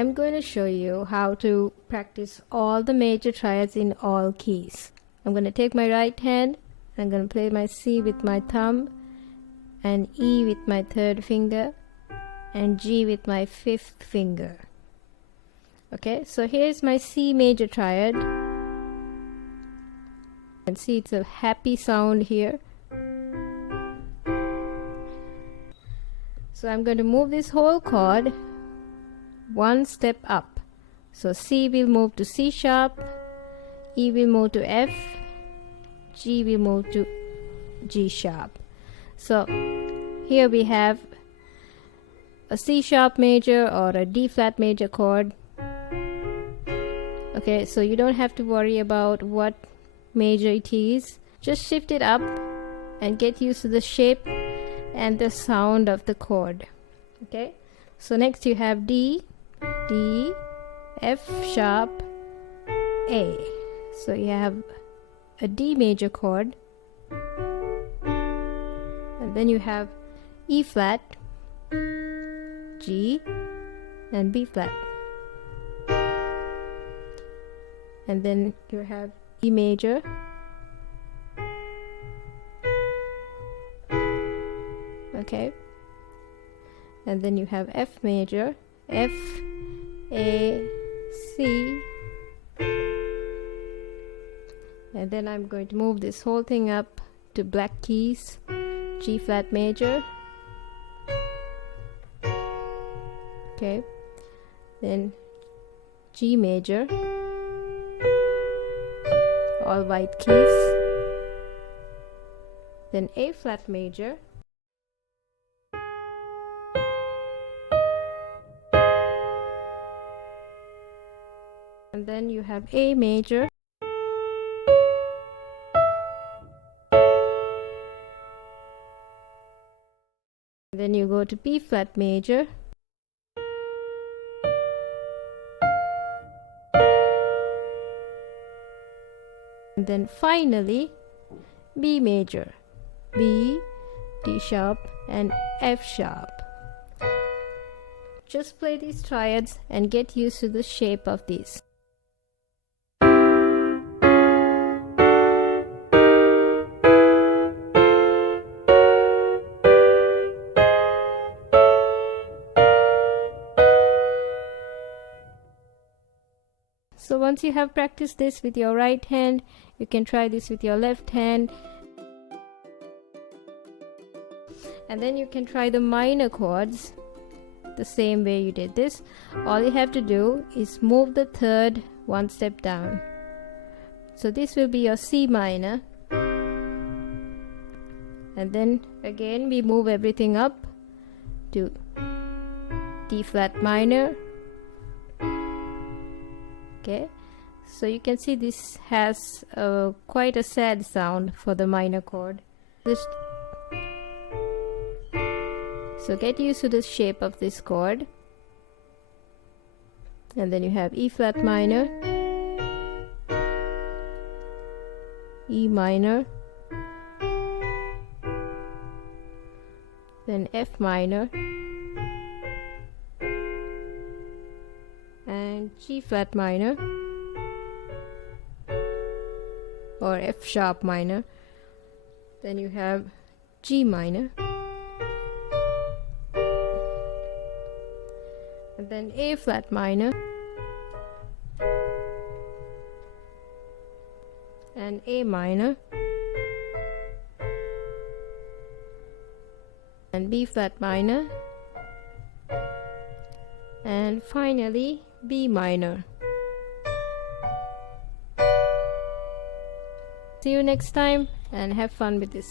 I'm going to show you how to practice all the major triads in all keys. I'm going to take my right hand, I'm going to play my C with my thumb, and E with my third finger, and G with my fifth finger. Okay, so here's my C major triad. And see, it's a happy sound here. So I'm going to move this whole chord one step up. So C will move to C sharp, E will move to F, G will move to G sharp. So here we have a C sharp major or a D flat major chord. Okay, so you don't have to worry about what major it is. Just shift it up and get used to the shape and the sound of the chord. Okay, so next you have D, D, F sharp, A. So you have a D major chord, and then you have E flat, G, and B flat, and then you have E major, okay, and then you have F major, F, A, C, and then I'm going to move this whole thing up to black keys, G flat major, okay, then G major, all white keys, then A flat major, and then you have A major, and then you go to B flat major, and then finally B major, B, D sharp, and F sharp. Just play these triads and get used to the shape of these. So once you have practiced this with your right hand, you can try this with your left hand. And then you can try the minor chords the same way you did this. All you have to do is move the third one step down. So this will be your C minor. And then again we move everything up to D flat minor. Okay, so you can see this has quite a sad sound for the minor chord. So get used to the shape of this chord. And then you have E flat minor, E minor, then F minor, and G flat minor or F sharp minor. Then you have G minor, and then A flat minor, and A minor, and B flat minor, and finally B minor. See you next time and have fun with this.